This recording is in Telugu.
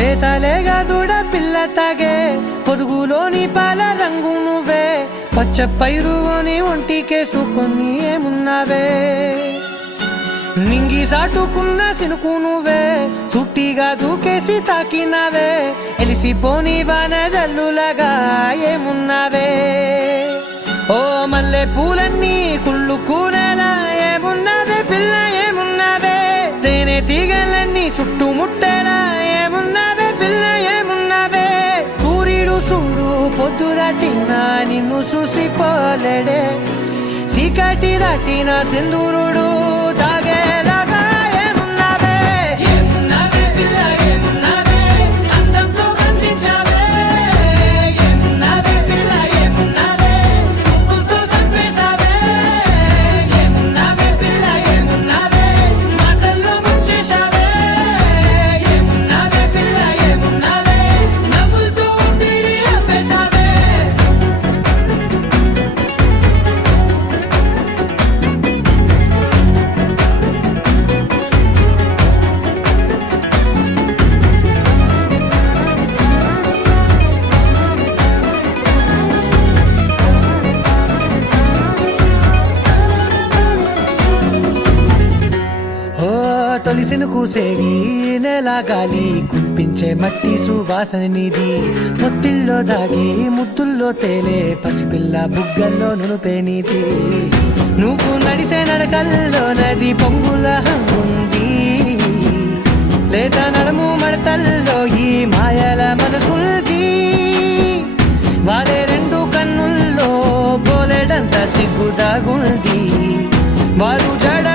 లేతలేగా దూడ పిల్ల తాగే పొదుగులోని పాల రంగు నువ్వే పచ్చ పైరుని ఒంటికేసుకొని ఏమున్నావే నింగి సాటుకున్న సినుకు నువ్వే చుట్టిగా దూకేసి తాకినావే ఎలిసిపోని వాన జల్లులగా ఏమున్నావే ఓ మల్లె పూలన్నీ కుళ్ళు కూరేలా ఏమున్నావే పిల్ల ఏమున్నావే తేనె తీగలన్నీ చుట్టుముట్టేలా ఏమున్నావే పిల్ల ఏమున్నావే సూర్యుడు చూడు పొద్దురాటినా నిన్ను చూసిపోలేడే చీకటి దాటిన సింధూరుడు తాగేలాగా ఏమున్నావే ఏమున్నావే పిల్ల ఏమున్నావే అందంతో కనిపించావే ఏమున్నావే పిల్ల ఏమున్నావే సుక్కుతో చంపేశావే ఏమున్నావే పిల్ల ఏమున్నావే మాటల్లో ముంచేశావే ఏమున్నావే పిల్ల ఏమున్నావే నవ్వులతో ఊపిరి ఆపేశావే తొలిసిన కూసేగి నెల గాలి కుప్పించే మట్టి సువాసన నీది ముత్తిల్లో దాగి ముద్దుల్లో తేలే పసిపిల్ల బుగ్గల్లో నునుపే నీది నువ్వు నడిసే నడకల్లో నది పొంగుల హంగుంది లేత నడుము మడతల్లో ఈ మాయల మనసుంది వాలే రెండు కన్నుల్లో బోలెడంత సిగ్గు దాగుంది వారు జడ